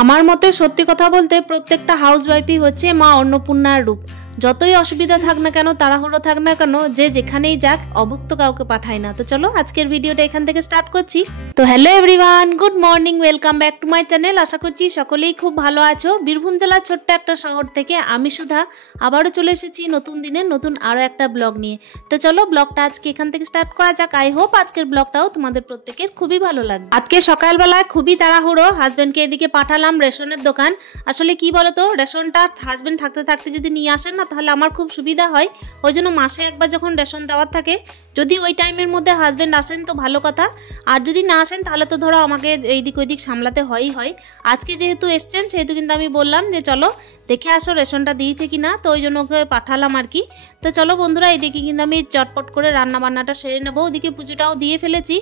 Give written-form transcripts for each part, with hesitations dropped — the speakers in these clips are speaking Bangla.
আমার মতে সত্যি কথা বলতে প্রত্যেকটা হাউসওয়াইফই হচ্ছে মা অন্নপূর্ণার রূপ। যতই অসুবিধা থাক না কেন, তাড়াহুড়ো থাক না কেন, যে যেখানেই যাক অভুক্ত কাউকে পাঠায় না। তো চলো আজকের ভিডিওটা এখান থেকে স্টার্ট করছি। তো hello everyone, good morning, welcome back to my channel. আশা করছি সকলেই খুব ভালো আছো। বীরভূম জেলার ছোট্ট একটা শহর থেকে আমি সুধা আবারও চলে এসেছি নতুন দিনের নতুন আরও একটা ব্লগ নিয়ে। তো চলো ব্লগটা আজকে এখান থেকে স্টার্ট করা যাক। আই হোপ আজকের ব্লগটাও তোমাদের প্রত্যেকের খুবই ভালো লাগবে। আজকে সকালবেলায় খুবই তাড়াহুড়ো, হাজব্যান্ডকে এদিকে পাঠালাম রেশনের দোকান। আসলে কি বলতো, রেশনটা হাজব্যান্ড থাকতে থাকতে যদি নিয়ে আসেন না, তাহলে আমার খুব সুবিধা হয়। ওই জন্য মাসে একবার যখন রেশন দেওয়ার থাকে, যদি ওই টাইমের মধ্যে হাজব্যান্ড আসেন তো ভালো কথা, আর যদি না আসেন তাহলে তো ধরো আমাকে এইদিক ওইদিক সামলাতে হয়ই হয়। আজকে যেহেতু এসছেন সেহেতু কিন্তু আমি বললাম যে চলো দেখে আসো রেশনটা দিয়েছে কিনা, তো ওই জন্য ওকে পাঠালাম আর কি। তো চলো বন্ধুরা, এইদিকে কিন্তু আমি চটপট করে রান্না বান্নাটা সেরে নেবো। ওদিকে পুজোটাও দিয়ে ফেলেছি।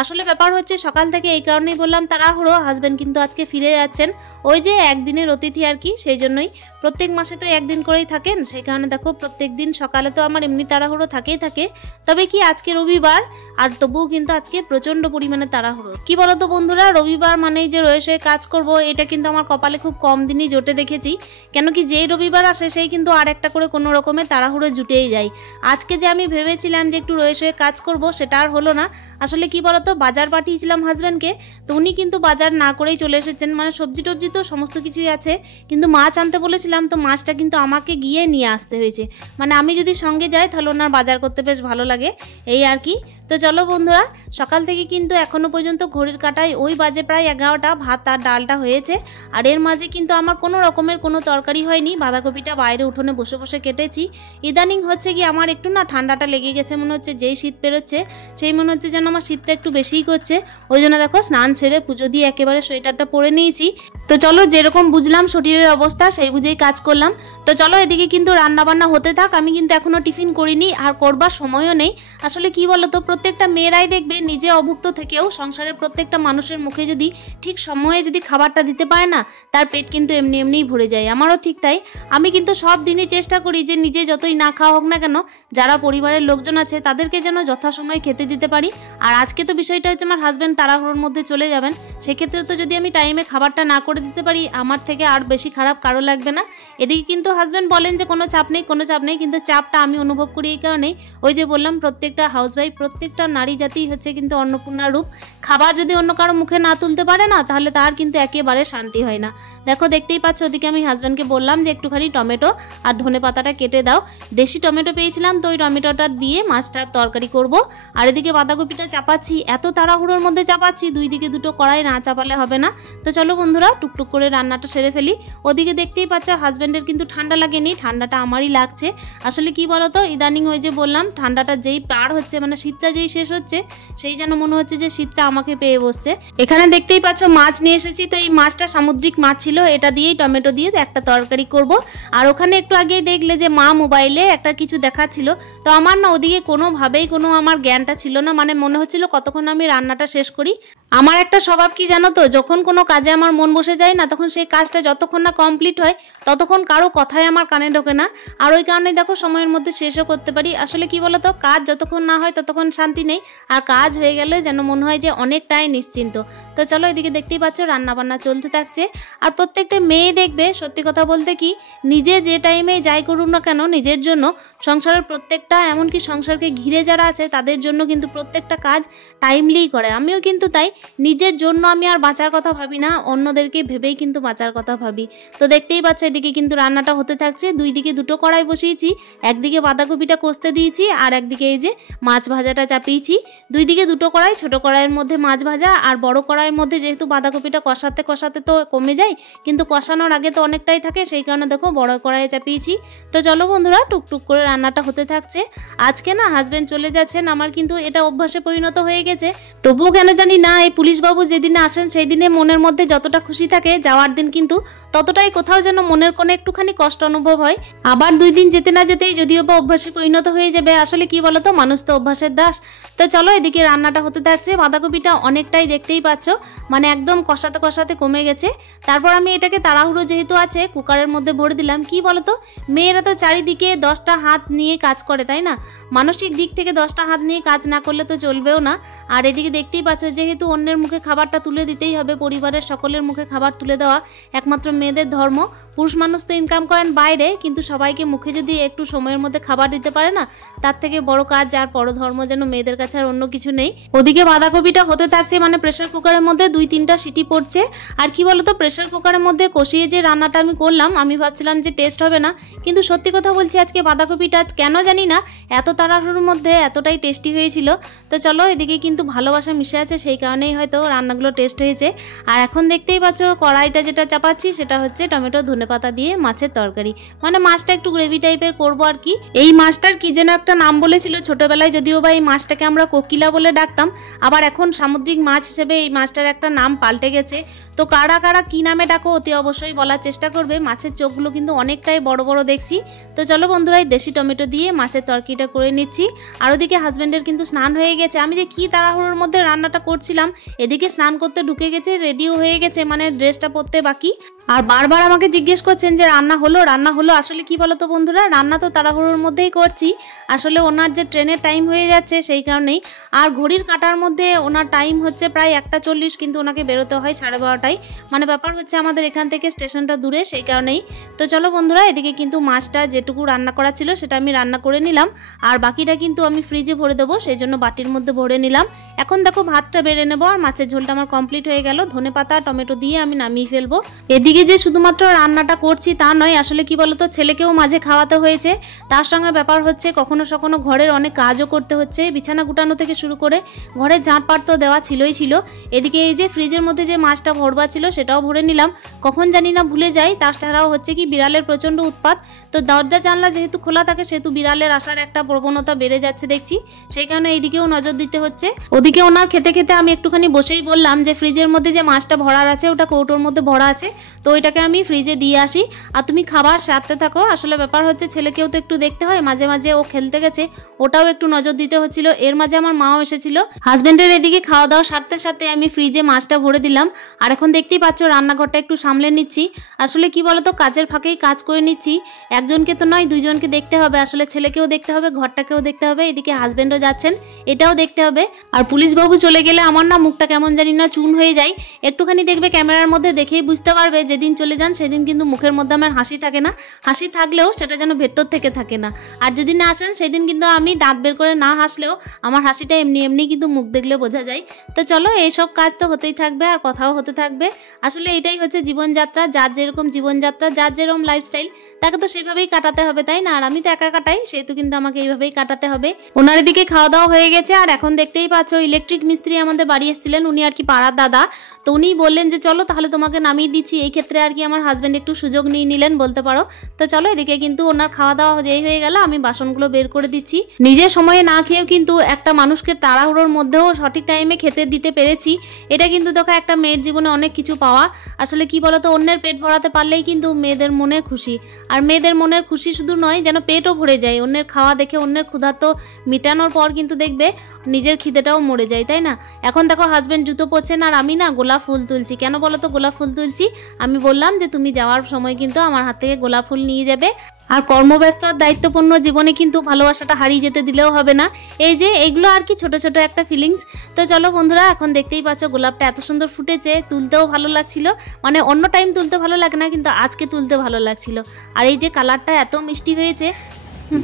আসলে ব্যাপার হচ্ছে সকাল থেকে এই কারণেই বললাম তাড়াহুড়ো, হাজব্যান্ড কিন্তু আজকে ফিরে যাচ্ছেন, ওই যে একদিনের অতিথি আর কি, সেই জন্যই। প্রত্যেক মাসে তো একদিন করেই থাকেন, সেই কারণে দেখো প্রত্যেক দিন সকালে তো আমার এমনি তাড়াহুড়ো থাকেই থাকে। তবে কি আজকে রবিবার, আর তবুও কিন্তু আজকে প্রচণ্ড পরিমাণে তাড়াহুড়ো। কি বলতো বন্ধুরা, রবিবার মানেই যে রয়ে শয়ে কাজ করব, এটা কিন্তু আমার কপালে খুব কম দিনই জোটে দেখেছি। কেন কি যেই রবিবার আসে সেই কিন্তু আর একটা করে কোনো রকমের তাড়াহুড়ো জুটেই যায়। আজকে যে আমি ভেবেছিলাম যে একটু রয়ে শয়ে কাজ করব, সেটা আর হলো না। আসলে কি বলতো, বাজার পাঠিয়েছিলাম হাজব্যান্ডকে, তো উনি কিন্তু বাজার না করেই চলে এসেছেন। মানে সবজি টবজি তো সমস্ত কিছুই আছে, কিন্তু মাছ আনতে বলেছিলাম, তো মাছটা কিন্তু আমাকে গিয়ে নিয়ে আসতে হয়েছে। মানে আমি যদি সঙ্গে যাই তাহলে ওনার বাজার করতে বেশ ভালো লাগে, এই আর কি। তো চলো বন্ধুরা, সকাল থেকে কিন্তু এখনও পর্যন্ত ঘড়ির কাঁটায় ওই বাজে প্রায় 11টা, ভাত আর ডালটা হয়েছে। আর এর মাঝে কিন্তু আমার কোনো রকমের কোনো তরকারি হয়নি। বাঁধাকপিটা বাইরে উঠোনে বসে বসে কেটেছি। ইদানিং হচ্ছে কি আমার একটু না ঠান্ডাটা লেগে গেছে, মনে হচ্ছে যেই শীত পেরোচ্ছে সেই মনে হচ্ছে যেন আমার শীতটা একটু বেশিই করছে। ওই জন্য দেখো স্নান সেরে পুজো দিয়ে একেবারে সোয়েটারটা পরে নিয়েছি। তো চলো যেরকম বুঝলাম শরীরের অবস্থা সেই বুঝেই কাজ করলাম। তো চলো এদিকে কিন্তু রান্না বান্না হতে থাক। আমি কিন্তু এখনও টিফিন করিনি, আর করবার সময়ও নেই। আসলে কি বলতো, প্রত্যেকটা মেয়েরাই দেখবে নিজে অভুক্ত থেকেও সংসারের প্রত্যেকটা মানুষের মুখে যদি ঠিক সময়ে যদি খাবারটা দিতে পারে না, তার পেট কিন্তু এমনি এমনিই ভরে যায়। আমারও ঠিক তাই। আমি কিন্তু সব দিনই চেষ্টা করি যে নিজে যতই না খাওয়া হোক না কেন, যারা পরিবারের লোকজন আছে তাদেরকে যেন যথাসময়ে খেতে দিতে পারি। আর আজকে তো বিষয়টা হচ্ছে আমার হাজব্যান্ড তাড়াহুড়োর মধ্যে চলে যাবেন, সেক্ষেত্রে তো যদি আমি টাইমে খাবারটা না করে দিতে পারি, আমার থেকে আর বেশি খারাপ কারো লাগবে না। এদিকে কিন্তু হাজব্যান্ড বলেন যে কোনো চাপ নেই, কোনো চাপ নেই, কিন্তু চাপটা আমি অনুভব করি এই কারণেই, ওই যে বললাম প্রত্যেকটা হাউসওয়াইফ, প্রত্যেকটা নারী জাতি হচ্ছে কিন্তু অন্নপূর্ণার রূপ। খাবার যদি অন্য কারো মুখে না তুলতে পারে না, তাহলে তার কিন্তু একেবারে শান্তি হয় না। দেখো দেখতেই পাচ্ছ, ওদিকে আমি হাজব্যান্ডকে বললাম যে একটুখানি টমেটো আর ধনে পাতাটা কেটে দাও। দেশি টমেটো পেয়েছিলাম, তো ওই টমেটোটা দিয়ে মাছটার তরকারি করব। আর এদিকে বাঁধাকপিটা চাপাচ্ছি, এত তাড়াহুড়োর মধ্যে চাপাচ্ছি, দুই দিকে দুটো কড়াই না চাপালে হবে না। তো চলো বন্ধুরা টুকটুক করে রান্নাটা সেরে ফেলি। ওদিকে দেখতেই পাচ্ছ হাজব্যান্ডের কিন্তু ঠান্ডা লাগেনি, ঠান্ডাটা আমারই লাগছে। আসলে কি বলতো, ইদানিং ওই যে বললাম ঠান্ডাটা যেই পার হচ্ছে, মানে শীতটা যেই শেষ হচ্ছে, সেই যেন মনে হচ্ছে যে শীতটা আমাকে পেয়ে বসছে। এখানে দেখতেই পাচ্ছ মাছ নিয়ে এসেছি, তো এই মাছটা সামুদ্রিক মাছ ছিল, এটা দিয়েই টমেটো দিয়ে একটা তরকারি করব। আর ওখানে একটু আগেই দেখলে যে মা মোবাইলে একটা কিছু দেখাচ্ছিল, তো আমার না ওদিকে কোনোভাবেই কোনো আমার জ্ঞানটা ছিল না। মানে মনে হচ্ছিল কতক্ষণ আমি রান্নাটা শেষ করি। আমার একটা স্বভাব কি জানো তো, যখন কোনো কাজে আমার মন বসে যায় না, তখন সেই কাজটা যতক্ষণ না কমপ্লিট হয় ততক্ষণ কারো কথাই আমার কানে ঢোকে না। আর ওই কারণে দেখো সময়ের মধ্যে শেষও করতে পারি। আসলে কি বলতো, কাজ যতক্ষণ না হয় ততক্ষণ শান্তি নেই, আর কাজ হয়ে গেলে যেন মনে হয় যে অনেকটাই নিশ্চিন্ত। তো চলো এদিকে দেখতেই পাচ্ছ রান্না বান্না চলতে থাকছে। আর প্রত্যেকটা মেয়ে দেখবে, সত্যি কথা বলতে কি, নিজে যে টাইমে যাই করুন না কেন নিজের জন্য, সংসারের প্রত্যেকটা, এমনকি সংসারকে ঘিরে যারা আছে তাদের জন্য কিন্তু প্রত্যেকটা কাজ টাইমলিই করে। আমিও কিন্তু তাই, নিজের জন্য আমি আর বাঁচার কথা ভাবি না, অন্যদেরকে ভেবেই কিন্তু বাঁচার কথা ভাবি। তো দেখতেই পাচ্ছ এদিকে কিন্তু রান্নাটা হতে থাকছে। দুই দিকে দুটো কড়াই বসিয়েছি, একদিকে বাঁধাকপিটা কষতে দিয়েছি, আর একদিকে এই যে মাছ ভাজাটা চাপিয়েছি। দুই দিকে দুটো কড়াই, ছোট কড়াইয়ের মধ্যে মাছ ভাজা, আর বড় কড়াইয়ের মধ্যে যেহেতু বাঁধাকপিটা কষাতে কষাতে তো কমে যায়, কিন্তু কষানোর আগে তো অনেকটাই থাকে, সেই কারণে দেখো বড় কড়াইয়ে চাপিয়েছি। তো চলো বন্ধুরা টুকটুক করে রান্নাটা হতে থাকছে। আজকে না হাজব্যান্ড চলে যাচ্ছেন, আমার কিন্তু এটা অভ্যাসে পরিণত হয়ে গেছে। তবুও কেন জানি না, এই পুলিশবাবু যেদিনে আসেন সেই দিনে মনের মধ্যে যতটা খুশি থাকে, যাওয়ার দিন কিন্তু ততটাই কোথাও যেন মনের কোণে একটুখানি কষ্ট অনুভব হয়। আবার 2 দিন যেতে না যেতেই যদিও বা অভ্যাসে পরিণত হয়ে যাবে। আসলে কি বলতো, মানুষ তো অভ্যাসের দাস। তো চলো এদিকে রান্নাটা হতে থাকছে। বাঁধাকপিটা অনেকটাই দেখতেই পাচ্ছ, মানে একদম কষাতে কষাতে কমে গেছে। তারপর আমি এটাকে তাড়াহুড়ো যেহেতু আছে কুকারের মধ্যে ভরে দিলাম। কি বলতো, মেয়েরা তো চারিদিকে 10টা হাত নিয়ে কাজ করে, তাই না? মানসিক দিক থেকে 10টা হাত নিয়ে কাজ না করলে তো চলবেও না। আর এদিকে দেখতেই পাচ্ছ যেহেতু অন্যের মুখে খাবারটা তুলে দিতেই হবে, পরিবারের সকলের মুখে খাবার তুলে দেওয়া একমাত্র মেয়েদের ধর্ম। পুরুষ মানুষ তো ইনকাম করেন বাইরে, কিন্তু সবাইকে মুখে যদি একটু সময়ের মধ্যে খাবার দিতে পারে না, তার থেকে বড় কাজ আর বড় ধর্ম যেন মেয়েদের কাছে আর অন্য কিছু নেই। ওদিকে বাঁধাকপিটা হতে থাকছে, মানে প্রেসার কুকারের মধ্যে 2-3টা সিটি পড়ছে। আর কি বলতো, প্রেসার কুকারের মধ্যে কষিয়ে যে রান্নাটা আমি করলাম, আমি ভাবছিলাম যে টেস্ট হবে না, কিন্তু সত্যি কথা বলছি আজকে বাঁধাকপিটা কেন জানি না এত তাড়াহুড়োর মধ্যে এতটাই টেস্টি হয়েছিল। তো চলো, এদিকে কিন্তু ভালোবাসা মিশে আছে, সেই কারণেই হয়তো রান্নাগুলো টেস্ট হয়েছে। আর এখন দেখতেই পাচ্ছ কড়াইটা যেটা চাপাচ্ছি সেটা হচ্ছে টমেটো ধনেপাতা দিয়ে মাছের তরকারি, মানে মাছটা একটু গ্রেভি টাইপের করবো আর কি। এই মাছটার কি যেন একটা নাম বলেছিল ছোটবেলায়, যদিও বা এই মাছটাকে আমরা কোকিলা বলে ডাকতাম, আবার এখন সামুদ্রিক মাছ হিসেবে এই মাছটার একটা নাম পাল্টে গেছে। তো কারা কারা কি নামে ডাকো অতি অবশ্যই বলার চেষ্টা করবে। মাছের চোখগুলো কিন্তু অনেকটাই বড় বড় দেখছি। তো চলো বন্ধুরা, এই দেশি টমেটো দিয়ে মাছের তরকারিটা করে নিচ্ছি। আর ওদিকে হাজব্যান্ডের কিন্তু স্নান হয়ে গেছে। আমি যে কি তাড়াহুড়োর মধ্যে রান্নাটা করছিলাম, এদিকে স্নান করতে ঢুকে গেছে, রেডিও হয়ে গেছে, মানে ড্রেসটা পরতে বাকি। আর বারবার আমাকে জিজ্ঞেস করছেন যে রান্না হলো। আসলে কি বলতো বন্ধুরা, রান্না তো তাড়াহুড়োর মধ্যেই করছি, আসলে ওনার যে ট্রেনের টাইম হয়ে যাচ্ছে সেই কারণেই। আর ঘড়ির কাঁটার মধ্যে ওনার টাইম হচ্ছে প্রায় 1:40, কিন্তু ওনাকে বেরোতে হয় 12:30টায়। মানে ব্যাপার হচ্ছে আমাদের এখান থেকে স্টেশনটা দূরে, সেই কারণেই। তো চলো বন্ধুরা, এদিকে কিন্তু মাছটা যেটুকু রান্না করা ছিল সেটা আমি রান্না করে নিলাম, আর বাকিটা কিন্তু আমি ফ্রিজে ভরে দেবো, সেই জন্য বাটির মধ্যে ভরে নিলাম। এখন দেখো ভাতটা বেড়ে নেবো, আর মাছের ঝোলটা আমার কমপ্লিট হয়ে গেল। ধনেপাতা টমেটো দিয়ে আমি নামিয়ে ফেলবো। এদিকে যে শুধুমাত্র রান্নাটা করছি তা নয়, আসলে কি বলতো, ছেলেকেও মাঝে খাওয়াতে হয়েছে, তার সঙ্গে ব্যাপার হচ্ছে কখনো সখনো ঘরের অনেক কাজও করতে হচ্ছে, বিছানা গুটানো থেকে শুরু করে ঘরের ঝাঁট পাট তো দেওয়া ছিল। এদিকে এই যে ফ্রিজের মধ্যে যে মাছটা ভরবা ছিল সেটাও ভরে নিলাম, কখন জানি না ভুলে যাই। তাছাড়াও হচ্ছে কি বিড়ালের প্রচণ্ড উৎপাত, তো দরজা জানলা যেহেতু খোলা থাকে সেহেতু বিড়ালের আসার একটা প্রবণতা বেড়ে যাচ্ছে দেখছি, সেই কারণে এইদিকেও নজর দিতে হচ্ছে। ওদিকে ওনার খেতে খেতে আমি একটুখানি বসেই বললাম যে ফ্রিজের মধ্যে যে মাছটা ভরার আছে ওটা কৌটোর মধ্যে ভরা আছে, তো ওইটাকে আমি ফ্রিজে দিয়ে আসি, আর তুমি খাবার সারতে থাকো। আসলে ব্যাপার হচ্ছে ছেলেকেও তো একটু দেখতে হয়, মাঝে মাঝে ও খেলতে গেছে, ওটাও একটু নজর দিতে হচ্ছিল। এর মাঝে আমার মাও এসেছিল। হাজবেন্ডের এদিকে খাওয়া দাওয়া সারতে সাথে আমি ফ্রিজে মাছটা ভরে দিলাম, আর এখন দেখতেই পাচ্ছ রান্নাঘরটা একটু সামলে নিচ্ছি। আসলে কি বলতো, কাজের ফাঁকেই কাজ করে নিচ্ছি, একজনকে তো নয় দুইজনকে দেখতে হবে, আসলে ছেলেকেও দেখতে হবে, ঘরটাকেও দেখতে হবে, এদিকে হাজবেন্ডও যাচ্ছেন এটাও দেখতে হবে। আর পুলিশ বাবু চলে গেলে আমার না মুখটা কেমন জানি না চুন হয়ে যায়, একটুখানি দেখবে ক্যামেরার মধ্যে দেখেই বুঝতে পারবে, যেদিন চলে যান সেদিন কিন্তু মুখের মধ্যে আমার হাসি থাকে না, হাসি থাকলেও সেটা যেন ভেতর থেকে থাকে না। আর যেদিন আসেন সেদিন কিন্তু আমি দাঁত বের করে না হাসলেও আমার হাসিটা এমনি এমনি কিন্তু মুখ দেখলে বোঝা যায়। তো চলো, এইসব কাজ তো হতেই থাকবে আর কথাও হতে থাকবে। আসলে এটাই হচ্ছে জীবনযাত্রা, যার যেরকম জীবনযাত্রা, যার যেরকম লাইফস্টাইল, তাকে তো সেইভাবেই কাটাতে হবে, তাই না? আর আমি তো একা কাটাই, সেহেতু কিন্তু আমাকে এইভাবেই কাটাতে হবে। ওনার এদিকে খাওয়া দাওয়া হয়ে গেছে, আর এখন দেখতেই পাচ্ছ ইলেকট্রিক মিস্ত্রি আমাদের বাড়ি এসেছিলেন, উনি আর কি পাড়ার দাদা, তো উনি বললেন যে চলো তাহলে তোমাকে নামিয়ে দিচ্ছি। এই ক্ষেত্রে আর কি আমার হাজব্যান্ড একটু সুযোগ নিয়ে নিলেন বলতে পারো। তো চলো, এদিকে কিন্তু ওনার খাওয়া দাওয়া যেই হয়ে গেল, আমি বাসনগুলো বের করে দিচ্ছি। নিজের সময়ে না খেয়েও কিন্তু একটা মানুষকে তাড়াহুড়োর মধ্যেও সঠিক টাইমে খেতে দিতে পেরেছি, এটা কিন্তু দেখো একটা মেয়ের জীবনে অনেক কিছু পাওয়া। আসলে কি বলতো, অন্যের পেট ভরাতে পারলেই কিন্তু মেয়েদের মনের খুশি, আর মেয়েদের মনের খুশি শুধু নয়, যেন পেটও ভরে যায়। অন্যের খাওয়া দেখে অন্যের ক্ষুধা তো মিটানোর পর কিন্তু দেখবে নিজের খিদেটাও মরে যায়, তাই না? এখন দেখো হাজব্যান্ড জুতো পরছেন, আর আমি না গোলাপ ফুল তুলছি। কেন বলো তো গোলাপ ফুল তুলছি? আমি বললাম যে তুমি যাওয়ার সময় কিন্তু আমার হাত থেকে গোলাপ ফুল নিয়ে যাবে, আর কর্মব্যস্ত আর দায়িত্বপূর্ণ জীবনে কিন্তু ভালোবাসাটা হারিয়ে যেতে দিলেও হবে না। এই যে এইগুলো আর কি ছোট ছোট একটা ফিলিংস। তো চলো বন্ধুরা, এখন দেখতেই পাচ্ছ গোলাপটা এত সুন্দর ফুটেছে, তুলতেও ভালো লাগছিল, মানে অন্য টাইম তুলতে ভালো লাগে না, কিন্তু আজকে তুলতে ভালো লাগছিল। আর এই যে কালারটা এত মিষ্টি হয়েছে।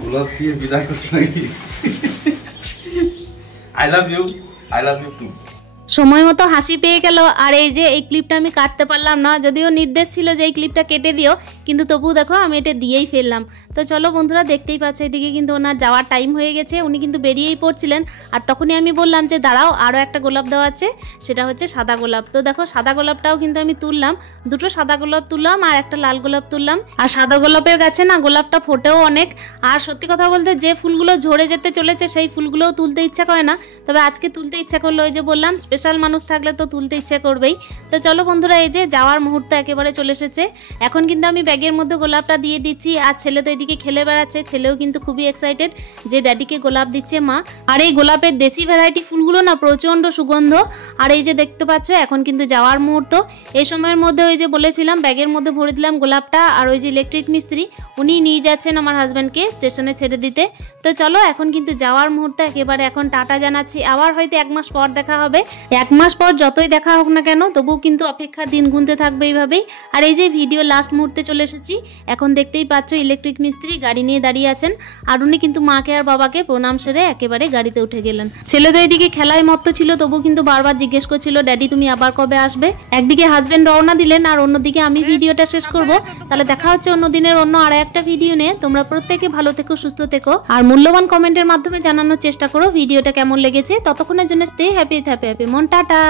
গোলাপ দিয়ে বিদায় করছো নাকি? I love you too. সময় মতো হাসি পেয়ে গেল। আর এই যে এই ক্লিপটা আমি কাটতে পারলাম না, যদিও নির্দেশ ছিল যে এই ক্লিপটা কেটে দিও, কিন্তু তবু দেখো আমি এটা দিয়েই ফেললাম। তো চলো বন্ধুরা, দেখতেই পাচ্ছ এদিকে কিন্তু ওনার যাওয়ার টাইম হয়ে গেছে, উনি কিন্তু বেরিয়েই পড়ছিলেন। আর তখনই আমি বললাম যে দাঁড়াও, আরও একটা গোলাপ দেওয়া আছে, সেটা হচ্ছে সাদা গোলাপ। তো দেখো সাদা গোলাপটাও কিন্তু আমি তুললাম, দুটো সাদা গোলাপ তুললাম আর একটা লাল গোলাপ তুললাম। আর সাদা গোলাপের গাছে না গোলাপটা ফোটেও অনেক। আর সত্যি কথা বলতে যে ফুলগুলো ঝরে যেতে চলেছে সেই ফুলগুলোও তুলতে ইচ্ছা করে না, তবে আজকে তুলতে ইচ্ছা করলো। ওই যে বললাম স্পেশাল মানুষ থাকলে তো তুলতে ইচ্ছা করবেই। তো চলো বন্ধুরা, এই যে যাওয়ার মুহূর্ত একেবারে চলে এসেছে। এখন কিন্তু আমি ব্যাগের মধ্যে গোলাপটা দিয়ে দিচ্ছি, আর ছেলে তো এদিকে খেলে বেড়াচ্ছে, ছেলেও কিন্তু খুবই এক্সাইটেড যে ড্যাডিকে গোলাপ দিচ্ছে মা। আর এই গোলাপের দেশি ভ্যারাইটি ফুলগুলো না প্রচণ্ড সুগন্ধ। আর এই যে দেখতে পাচ্ছ এখন কিন্তু যাওয়ার মুহূর্ত। এই সময়ের মধ্যে ওই যে বলেছিলাম ব্যাগের মধ্যে ভরে দিলাম গোলাপটা, আর ওই যে ইলেকট্রিক মিস্ত্রি উনি নিয়ে যাচ্ছেন আমার হাজব্যান্ডকে স্টেশনে ছেড়ে দিতে। তো চলো এখন কিন্তু যাওয়ার মুহূর্তে একেবারে এখন টাটা জানাচ্ছি, আবার হয়তো 1 মাস পর দেখা হবে। 1 মাস পর যতই দেখা হোক না কেন তবুও কিন্তু অপেক্ষার দিন গুনতে থাকবে এইভাবেই। আর এই যে ভিডিও লাস্ট মুহূর্তে চলে এসেছি, এখন দেখতেই পাচ্ছ ইলেকট্রিক মিস্ত্রি গাড়ি নিয়ে দাঁড়িয়ে আছেন, আর উনি কিন্তু মাকে আর বাবাকে প্রণাম সেরে একেবারে গাড়িতে উঠে গেলেন। ছেলে তো এদিকে খেলায় মত্ত ছিল, তবু কিন্তু বারবার জিজ্ঞেস করছিল ড্যাডি তুমি আবার কবে আসবে। একদিকে হাজবেন্ড রওনা দিলেন আর অন্যদিকে আমি ভিডিওটা শেষ করব। তাহলে দেখা হচ্ছে অন্য দিনের অন্য আর একটা ভিডিও নিয়ে। তোমরা প্রত্যেকে ভালো থেকো, সুস্থ থেকো, আর মূল্যবান কমেন্টের মাধ্যমে জানানোর চেষ্টা করো ভিডিওটা কেমন লেগেছে। ততক্ষণের জন্য স্টে হ্যাপি, মন টাটা।